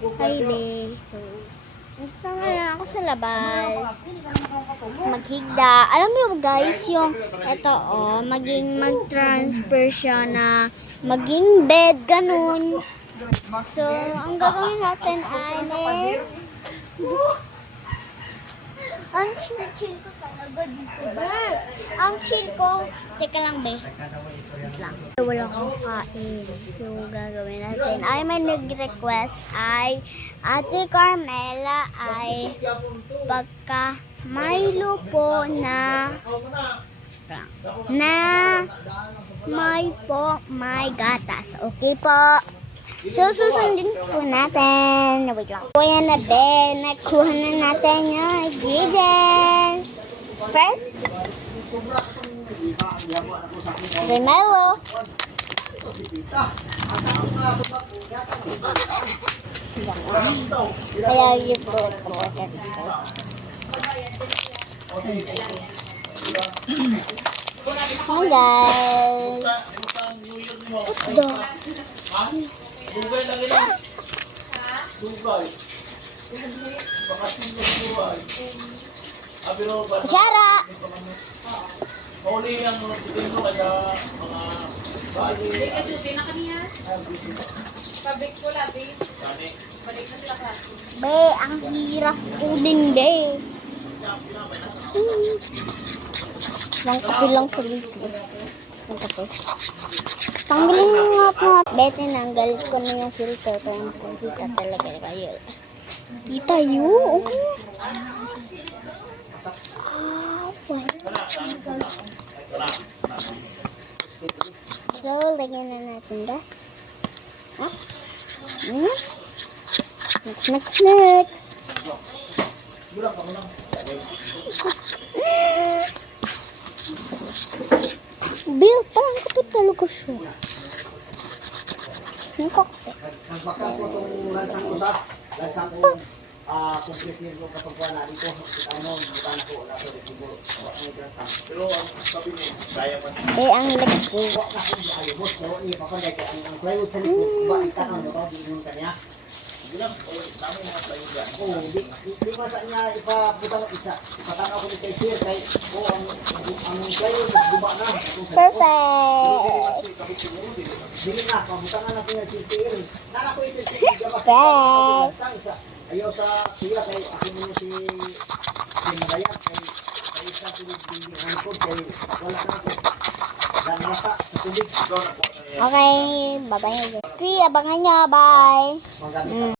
Hi, babe. So, gusto nga ako sa labas. Maghigda. Alam mo guys, yung ito mag-transfer siya na maging bed, ganun. So, ang gagawin natin ay ang chill ko talaga dito, ba? Ang chill ko, teka lang, be. Wait lang. Wala akong kain. So, gagawin natin ay may nag-request ay Ate Carmela ay pagka Milo po na may gatas. Okay po. So, susundin po natin. Wait lang. Kuya na, Ben. Nakuha na natin yung ingredients. First, Milo. Kaya yung po. Hi, guys. Ito. Dugay lang yun. Dugay. Kutsara! Mauli ang tingin mo kasi mga bali. Hindi ka suti na kaniya. Pabik ko labi. Kani. Balik na sila ka. Be, ang hirap ko din, be. Lang kape lang sa lisi. Lang kape. Tanggalin mo nga po. Be, tinanggal ko na yung filter ko yung kita talaga kayo. Kita yun. Okay. So, lagyan na natin gas. Next. Bill, parang kapit talaga siya. Yung kakapit. Magbakal ko itong lansang ko sa lansang ko complete ko kapagkuhan na dito. Kita mo, bukan ko wala ko siguro. Pero ang sabi niya, kaya mas. Ang lagay. Wala na ko di ayos. Pero ni papanday ko ang plywood sa likod. Ba ikanaw mo ba di mo kanya? Bilang, dami mga tayo dyan. Oh, di pa sa niya ipabutang isa. Ipatanaw ko ni kay sir kay ang plywood guba na. Perfect. Dili na pabutangan na ko yung CTL. Nana ko ito Perfect. ayaw sa siya kay ako mo si Madayak kay isa tulog di angkod kay wala na ko. Dan mata sa tubig. Okay, bye-bye. Okay, abangan nyo. Bye.